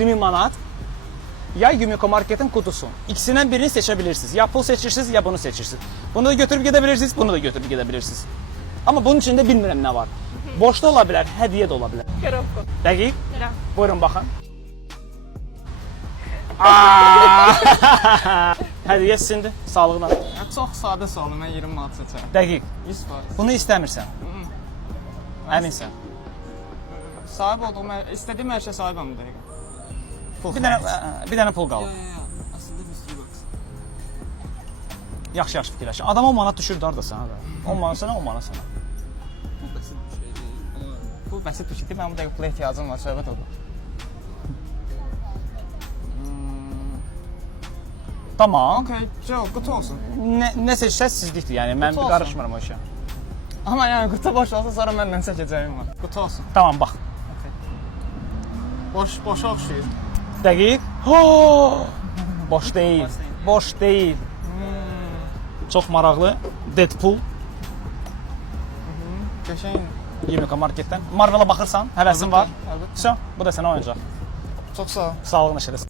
20 manat ya Yumiko Market'in kutusu. İkisinden birini seçebilirsiniz. Ya pul seçirsiniz ya bunu seçirsiniz. Bunu da götürüp gidebilirsiniz, bunu da götürüp gidebilirsiniz. Ama bunun içinde bilmirəm ne var. Boş da ola bilər, hediye de ola bilər. Коробку. Dəqiq. Да. Buyurun baxın. Hediye sizindir, sağlığına. Çox sadə sualdır, mən 20 manat seçərəm. Dəqiq. 100%. Bunu istəmirsən. Əminsən. Sahib olduğum, istədiyim hər şey sahibəm bu dəqiqə. Bir dənə pul qalıb. Aslında mystery box. Yaxşı fikirləşin. Adama 10 manat düşür dar da sana da. 10 manat sənə, 10 manat sənə. Bu bəsit bir şey deyil. Bu bəsit bir şey deyil, mənim bu dəqiqə pula ehtiyacım var, söhbət olur. Tamam. Okay, Joe, qutu olsun. Nə seçsəz sizlikdir, yəni mən Qutu olsun. qarışmıram o işə. Amma yəni qutu boş olsa sonra məndən çəkəcəyim var. Qutu olsun. Tamam, bax. Boşa oxşuyur. Dəqiq. Boş deyil. Boş deyil. Çox maraqlı. Deadpool Qəşəng. Yumiko Marketdən. Marvela baxırsan, həvəsin var. Əlbəttə. Все, bu da sənə oyuncaq. Çox sağ ol. Sağlığına şərəf.